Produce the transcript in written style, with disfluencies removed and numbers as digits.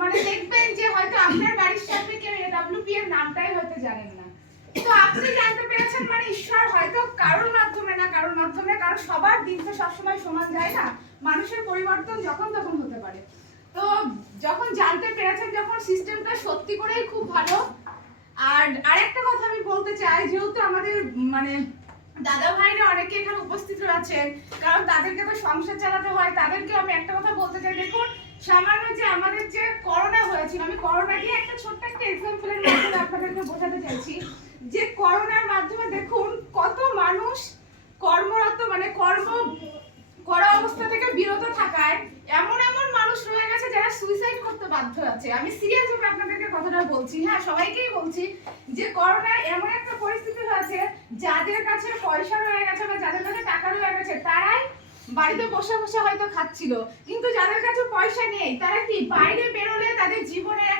মানে দেখবেন যে হয়তো আপনার বাড়ির সামনে কেউ এডব্লিউপি এর নামটাই হয়তো জানেন না। তো আপনি জানতে পেরেছেন মানে ঈশ্বর হয়তো কারোর মাধ্যমে না কারোর মাধ্যমে, কারণ সবার দিন তো সবসময় সমান যায় না, মানুষের পরিবর্তন যখন তখন হতে পারে। তো যখন জানতে পেরেছেন, যখন সিস্টেমটা সত্যি করেই খুব ভালো। আর আরেকটা কথা আমি বলতে চাই, যেহেতু আমাদের মানে দাদা ভাইরা অনেকে এখানে উপস্থিত রয়েছেন, কারণ তাদেরকে তো সংসার চালাতে হয়, তাদেরকেও আমি একটা কথা বলতে চাই। দেখুন, সামান্য যে আমাদের যে করোনা হয়েছিল, আমি করোনা দিয়ে একটা ছোট্ট একটা এক্সাম্পলের মাধ্যমে আপনাদেরকে বোঝাতে চাইছি যে করোনার মাধ্যমে দেখুন কত মানুষ কর্মরত মানে কর্ম করা অবস্থা থেকে বিরত থাকায় এমন এমন মানুষ রয়ে গেছে যারা সুইসাইড করতে বাধ্য আছে। আমি সিরিয়াস ভাবে আপনাদেরকে কথাটা বলছি, হ্যাঁ সবাইকেই বলছি যে করোনায় এমন একটা পরিস্থিতি হয়েছে, যাদের কাছে পয়সা রয়ে গেছে বা যাদের কাছে টাকা রয়ে গেছে তারাই বাড়িতে বসে বসে হয়তো খাচ্ছিল, কিন্তু যাদের কাছে পয়সা নেই তারা কি বাইরে বেরোলে তাদের জীবনের